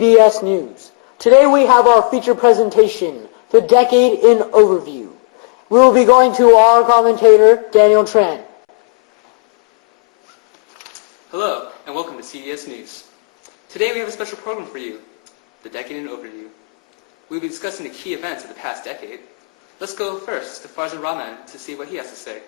CBS News. Today we have our feature presentation, The Decade in Overview. We will be going to our commentator, Daniel Tran. Hello, and welcome to CBS News. Today we have a special program for you, The Decade in Overview. We will be discussing the key events of the past decade. Let's go first to Farzan Rahman to see what he has to say.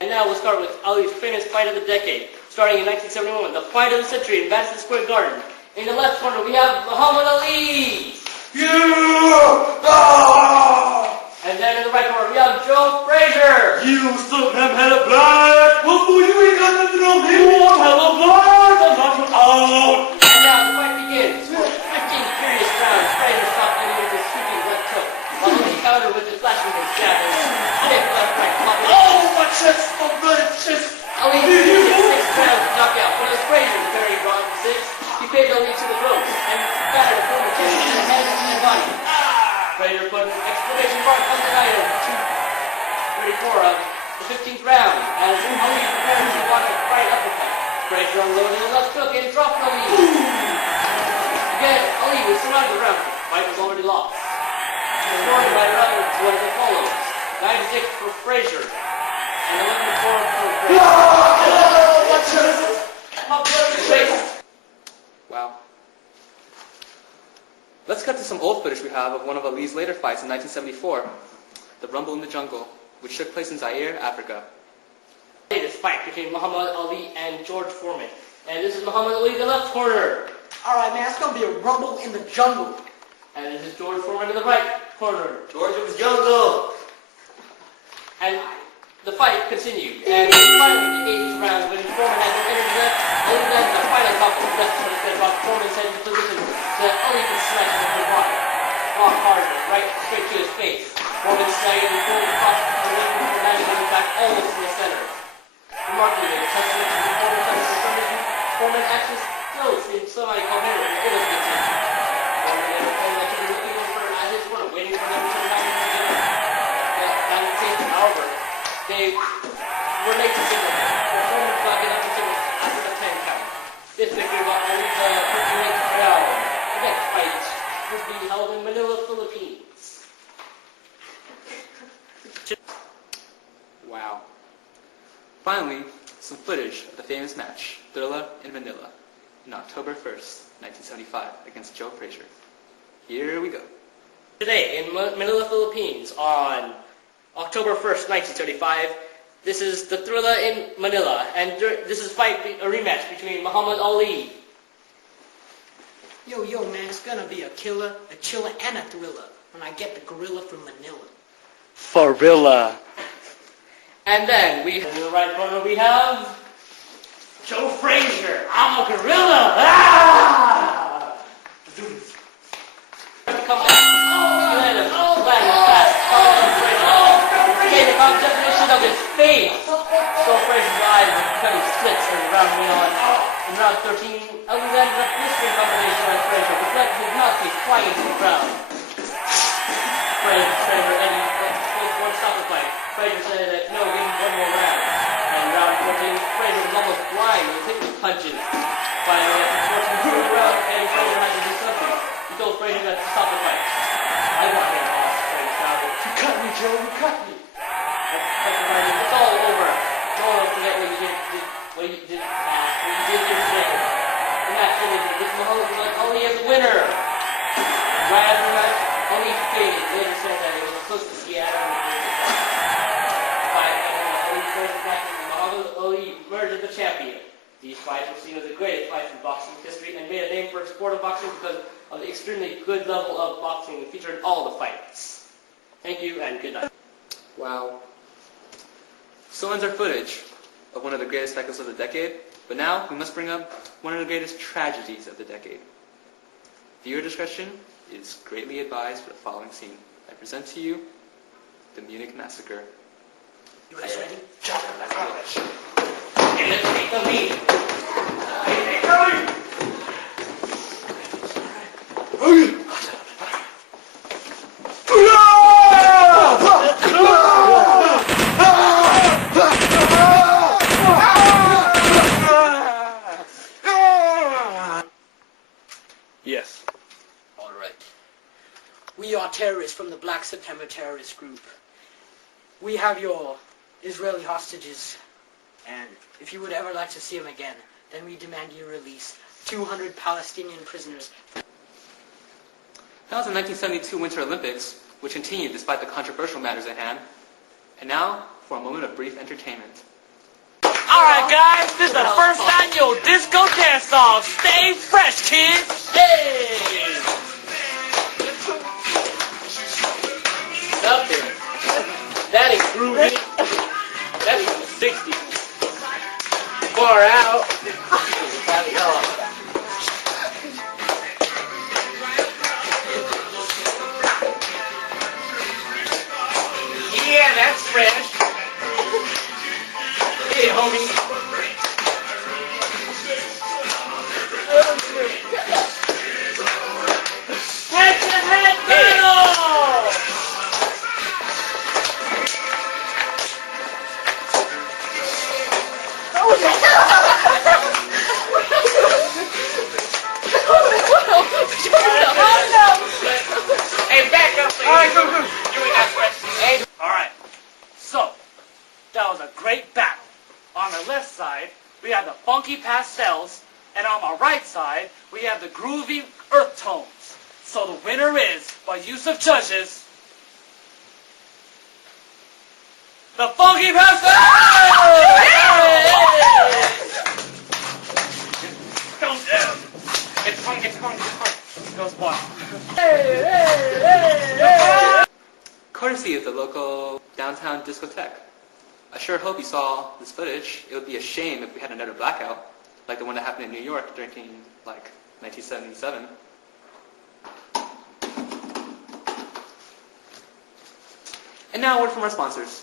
And now we'll start with Ali's famous fight of the decade, starting in 1971, the fight of the century in Madison Square Garden. In the left corner, we have Muhammad Ali. And then in the right corner, we have Joe Frazier. You still have hella blood. What for you ain't got nothing on me? You want hella blood? I'm not out. And now the fight begins. 15 furious rounds. Frazier stopped Ali with his sweeping left hook, while Ali countered with his flashing his jab and stiff left right. Oh, my chest, my chest. Ali used 6 rounds to knock out, but it was Frazier who carried round 6. He pinned Ali to the ropes and battered a former kick to the head and body. Frazier put an exclamation mark on the item. 2:34 of the 15th round, as Ali prepared to watch a right uppercut. Frazier unloaded a left hook and dropped Ali. Again, Ali was surrounded around. The fight was already lost. Scoring by round one as follows: 9-6 for Frazier and 11-4 for Frazier. Wow. Let's cut to some old footage we have of one of Ali's later fights in 1974, the Rumble in the Jungle, which took place in Zaire, Africa. Latest fight between Muhammad Ali and George Foreman. And this is Muhammad Ali in the left corner. Alright man, it's gonna be a rumble in the jungle. And this is George Foreman in the right corner. George of the jungle. And the fight continued. And finally, the 80th round, when Foreman had no energy left, Ali then the final top of the left, so instead brought Foreman's head into position so that Ali could smash him with the block. Block harder, right straight to his face. Foreman staggered and pulled across the ring before landing on his back almost in the center. Remarkably, the testament to the Foreman's determination, Foreman actually still seemed semi-coherent and able to get to him. Foreman and Foreman actually looking over at his corner, waiting for them to turn back into the game. However, they were late to signal. The Foreman got enough to signal after the 10 count. This victory got only the 58th round. The next fight would be held in Manila, Philippines. Wow. Finally, some footage of the famous match, Thriller in Manila, on October 1st, 1975, against Joe Frazier. Here we go. Today in Manila, Philippines, on October 1st, 1975, this is the Thriller in Manila, and this is a rematch between Muhammad Ali. Yo, man, it's gonna be a killer, a chiller, and a thriller when I get the gorilla from Manila. Farilla. And then in the right corner we have Joe Frazier. I'm a gorilla. Ah! Come on. Land him fast. The definition of his face. Joe Frazier's eyes were cutting slits as the round went on. In round 13, Ali landed a blistering combination on Frazier, which led his mouthpiece flying into the ground. Frazier Eddie one stop the fight. Frazier said that no, give him one more round. And in round 14, Frazier was almost blind with hitting punches. Finally, after 14 rounds, Eddie Frazier had to do something. He told Frazier to stop the fight. I want him, boss. Frazier shouted. You cut me, Joe, you cut me. It's all over. Don't forget what you did yesterday. The match ended with Muhammad Ali as the winner. Right after the match, Ali faded. Later said that it was close to Seattle. Muhammad Ali emerged as the champion. These fights were seen as the greatest fights in boxing history and made a name for the sport of boxing because of the extremely good level of boxing featured in all the fights. Thank you and good night. Wow. So ends our footage of one of the greatest spectacles of the decade, but now we must bring up one of the greatest tragedies of the decade. Viewer discretion is greatly advised for the following scene. I present to you the Munich Massacre. You guys ready? And let's take the lead. Yes. All right. We are terrorists from the Black September terrorist group. We have your Israeli hostages, and if you would ever like to see them again, then we demand you release 200 Palestinian prisoners. That was the 1972 Winter Olympics, which continued despite the controversial matters at hand. And now, for a moment of brief entertainment. Alright guys, this is the first annual disco dance-off. Stay fresh, kids! Hey! Nothing. That ain't groovy. That's from the 60s. Far out. Yeah, that's fresh. Hey, homie. Head-to-head battle! Hey, back up, please. Alright, go. You ain't got questions. Hey. Alright, so, that was a great battle. On the left side, we have the funky pastels, and on my right side, we have the groovy earth tones. So the winner is, by use of judges, the funky pastels! Don't dare. It's fun. Goes one. Courtesy of the local downtown discotheque. I sure hope you saw this footage. It would be a shame if we had another blackout, like the one that happened in New York during, 1977. And now a word from our sponsors.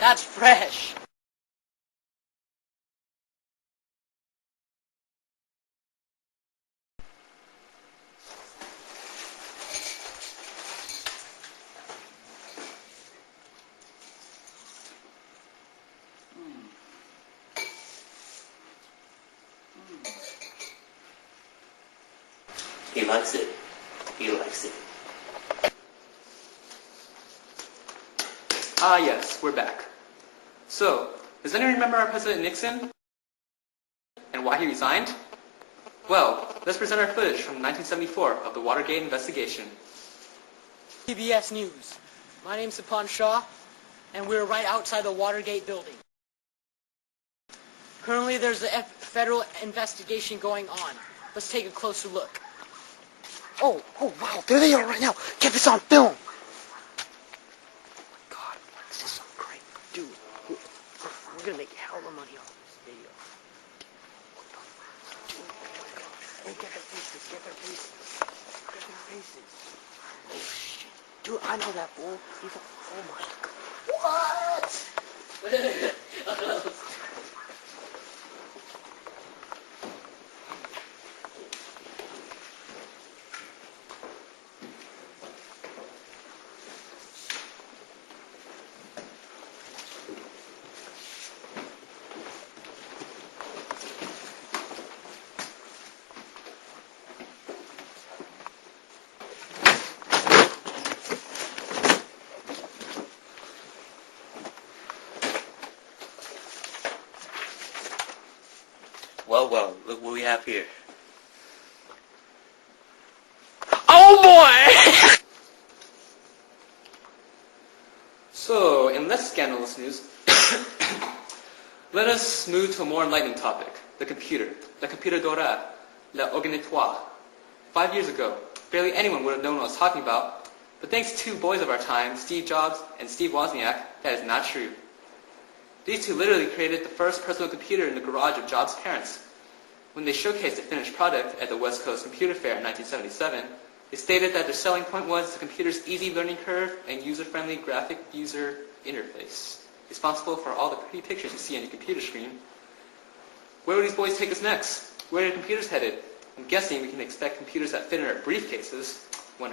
That's fresh. He likes it. He likes it. Ah yes, we're back. So, does anyone remember our President Nixon? And why he resigned? Well, let's present our footage from 1974 of the Watergate investigation. PBS News. My name's Sapan Shah, and we're right outside the Watergate building. Currently, there's a federal investigation going on. Let's take a closer look. Oh, wow, there they are right now. Get this on film. God, this is so great. Dude, we're gonna make hell of money off this video. Dude, oh my gosh. Hey, get their faces. Oh, shit. Dude, I know that fool. He's a, oh my God. What? Well, look what we have here. Oh boy! So, in less scandalous news, let us move to a more enlightening topic, the computer. La computadora, l'ordinatoire. 5 years ago, barely anyone would have known what I was talking about, but thanks to two boys of our time, Steve Jobs and Steve Wozniak, that is not true. These two literally created the first personal computer in the garage of Jobs' parents. When they showcased the finished product at the West Coast Computer Fair in 1977, they stated that their selling point was the computer's easy learning curve and user-friendly graphic user interface, responsible for all the pretty pictures you see on your computer screen. Where will these boys take us next? Where are computers headed? I'm guessing we can expect computers that fit in our briefcases.